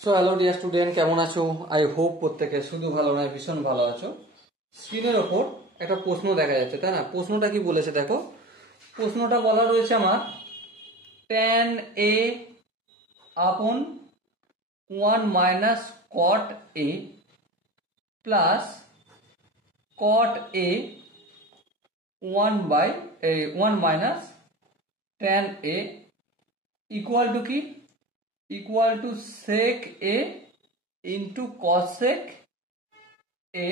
So hello dear student, কেমন আছো? I hope প্রত্যেকে শুধু ভালো নয় ভীষণ ভালো আছো। স্ক্রিনের ওপর একটা প্রশ্ন দেখা যাচ্ছে, তাই না? প্রশ্নটা কি বলেছে দেখো। প্রশ্নটা বলা রয়েছে আমার tan a upon 1 minus cot a plus cot a 1 minus tan a equal to কি? Equal to sec a into cosec a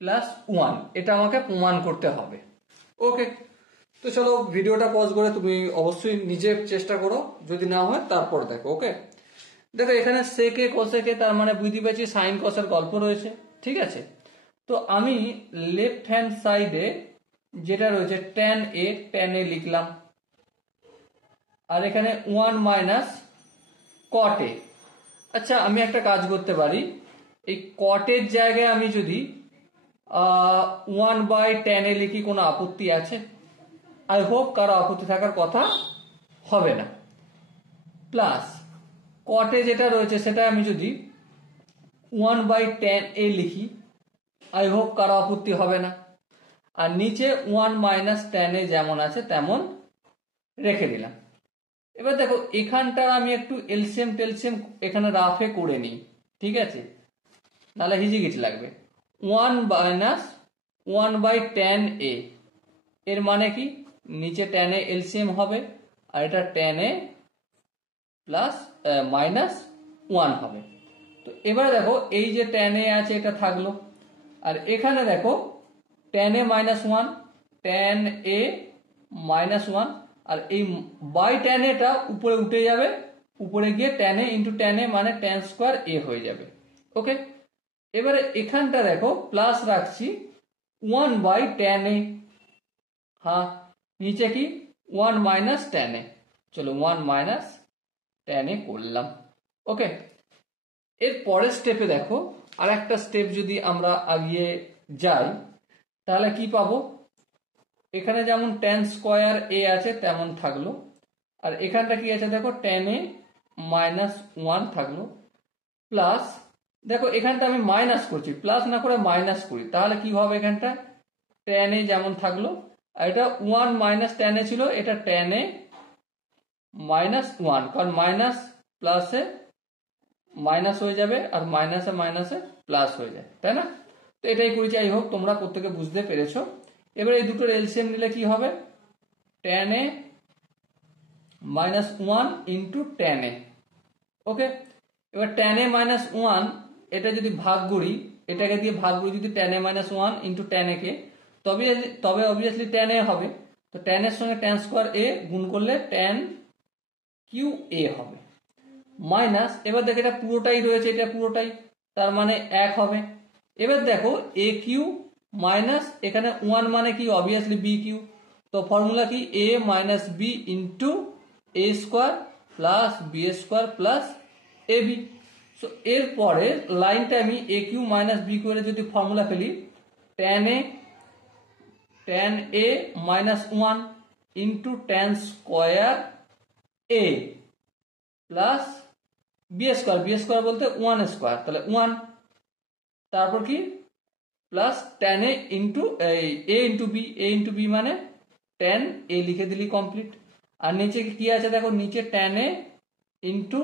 plus 1। এটা আমাকে প্রমাণ করতে হবে। ওকে, তো চলো ভিডিওটা পজ করে তুমি অবশ্যই নিজে চেষ্টা করো, যদি না হয় তারপর দেখো। ওকে, দেখো এখানে sec a cosec a, তার মানে বুঝতে পারছি সাইন কসের গল্প রয়েছে, ঠিক আছে? তো আমি লেফট হ্যান্ড সাইডে যেটা রয়েছে tan a লিখলাম, আর এখানে 1 মাইনাস cot a। আচ্ছা, আমি একটা কাজ করতে পারি, এই কটের জায়গায় আমি যদি 1/tan a লিখি, কোনো আপত্তি আছে? আই হোপ কারো আপত্তি থাকার কথা হবে না। প্লাস কটে যেটা রয়েছে সেটা আমি যদি 1/tan a লিখি, আই হোপ কারো আপত্তি হবে না। আর নিচে 1 মাইনাস tan a যেমন আছে তেমন রেখে দিলাম। এবার দেখো এখানটা আমি একটু এলসিএম টেলসিএম এখানে রাফে করে নিই, ঠিক আছে? নাহলে হিজিগিটি লাগবে। 1 মাইনাস 1/tan a এর মানে কি? নিচে tan a এলসিএম হবে, আর এটা tan a প্লাস মাইনাস 1 হবে। তো এবারে দেখো এই যে tan a আছে এটা থাকলো, আর এখানে দেখো tan a minus 1, tan a minus 1, আর এই বাই tan a টা উপরে উঠে যাবে, উপরে গিয়ে tan a into tan a মানে tan স্কোয়ার a হয়ে যাবে। ওকে, এবারে এখানটা দেখো প্লাস রাখছি 1/tan a। হ্যাঁ, নিচে কি 1 মাইনাস tan a, চলো 1 মাইনাস tan a করলাম। ওকে, এর পরের স্টেপে দেখো আর একটা স্টেপ যদি আমরা আগিয়ে যাই তাহলে কি পাবো? এখানে যেমন tan স্কোয়ার a আছে তেমন থাকলো, আর এখানটা কি আছে দেখো tan a মাইনাস 1 থাকলো, প্লাস দেখো এখানটা আমি মাইনাস করছি, প্লাস না করে মাইনাস করি, তাহলে কি হবে? এখানটা tan a যেমন থাকলো, আর এটা 1 মাইনাস tan a ছিল, এটা tan a মাইনাস 1, কারণ মাইনাস প্লাসে মাইনাস হয়ে যাবে, আর মাইনাসে মাইনাসে প্লাস হয়ে যায়, তাই না? তো এটাই করেছি। আই হোপ তোমরা প্রত্যেকে বুঝতে পেরেছো। এবার এই দুটোর এলসিএম নিলে কি হবে? tan a minus 1 into tan a। ওকে, এবার tan a মাইনাস 1 এটা যদি ভাগ করি, এটাকে দিয়ে ভাগ করি যদি tan a minus 1 into tan a কে, তবে অবভিয়াসলি tan a হবে। তো tan এর সঙ্গে tan স্কোয়ার a গুণ করলে tan কিউ a হবে, মাইনাস এবার দেখো এটা পুরোটাই রয়েছে, এটা পুরোটাই, তার মানে 1 হবে। এবার দেখো a কিউ মাইনাস এখানে 1 মানে কি? অবভিয়াসলি b কিউ। তো ফর্মুলা কি? a minus b into a square plus B square plus A B. So এরপরে লাইনটা আমি a কিউ মাইনাস b করে যদি ফর্মুলা ফেলি, tan a minus 1 into tan square a plus B square বলতে 1 স্কোয়ার, তাহলে 1, তারপর কি plus tan a into a into B মানে tan a লিখে দিলি কমপ্লিট। আর নিচে কি আছে দেখো, নিচে tan a into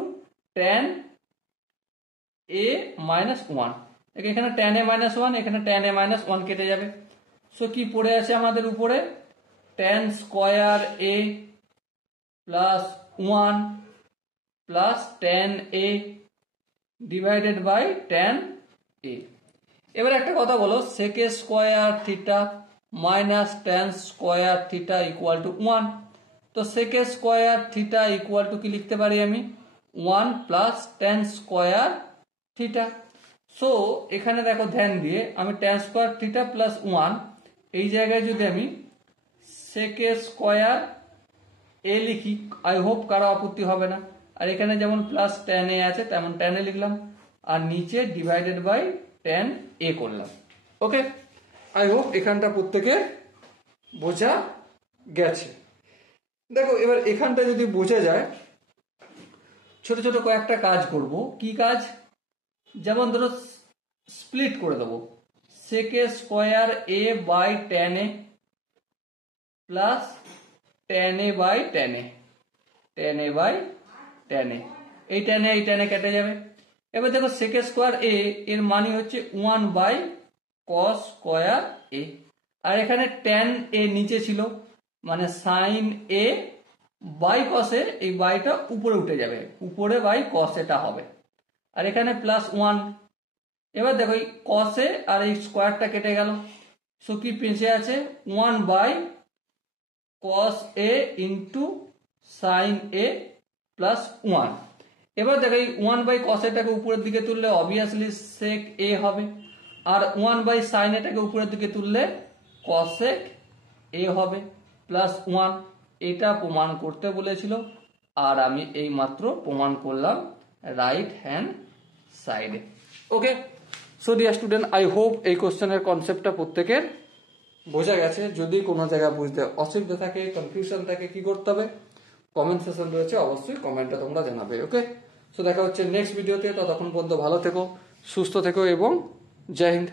tan a minus 1, এখানে tan a মাইনাস 1, এখানে tan a মাইনাস 1 কেটে যাবে। সো কি পড়ে আছে আমাদের উপরে? tan square a plus 1 plus tan a divided by tan a। এবার একটা কথা বলো, sec a square theta minus tan square theta equal to 1। তো sec a square theta equal to কি লিখতে পারি আমি? 1 plus tan square theta. So এখানে দেখো ধ্যান দিয়ে আমি tan স্কোয়ার থিটা প্লাস 1 এই জায়গায় যদি আমি sec a স্কোয়ার a লিখি, আই হোপ কারো আপত্তি হবে না। আর এখানে যেমন প্লাস tan a আছে তেমন tan a লিখলাম, আর নিচে ডিভাইডেড বাই tan a করলাম। ওকে, আই হোপ এখানটা প্রত্যেকে বোঝা গেছে। দেখো এবার এখানটা যদি বোঝা যায়, ছোট ছোট কয়েকটা কাজ করব। কি কাজ? যেমন ধরো স্প্লিট করে দেবো, sec square A by tan A plus tan A by tan A, tan A by tan A, এই ট্যানে কেটে যাবে। এবার দেখো সেকে স্কোয়ার এ এর মানে হচ্ছে 1 বাই কস স্কোয়ার এ, আর এখানে ট্যান এ নিচে ছিল মানে সাইন এ বাই কসে, এই বাইটা উপরে উঠে যাবে, উপরে বাই কস এটা হবে, আর এখানে প্লাস 1। এবার দেখো এই কসে আর এই স্কোয়ারটা কেটে গেল, সো কি পেঁচে আছে 1 by cos A into sine A plus 1। এবার দেখো এই 1 বাই কস এটাকে উপরের দিকে তুললে অবভিয়াসলি সেক এ হবে, আর 1 বাই সাইন এটাকে উপরের দিকে তুললে কসেক এ হবে প্লাস 1। এটা প্রমাণ করতে বলেছিল, আর আমি এই মাত্র প্রমাণ করলাম রাইট হ্যান্ড সাইডে। Okay, so dear student, I hope এই কোশ্চেনের কনসেপ্টটা প্রত্যেকের বোঝা গেছে। যদি কোনো জায়গায় বুঝতে অসুবিধা থাকে, কনফিউশন থাকে, কি করতে হবে? কমেন্ট সেকশন রয়েছে, অবশ্যই কমেন্টটা তোমরা জানাবে। ওকে, সো দেখা হচ্ছে নেক্সট ভিডিওতে। ততক্ষণ পর্যন্ত ভালো থেকো, সুস্থ থেকো এবং জয় হিন্দ।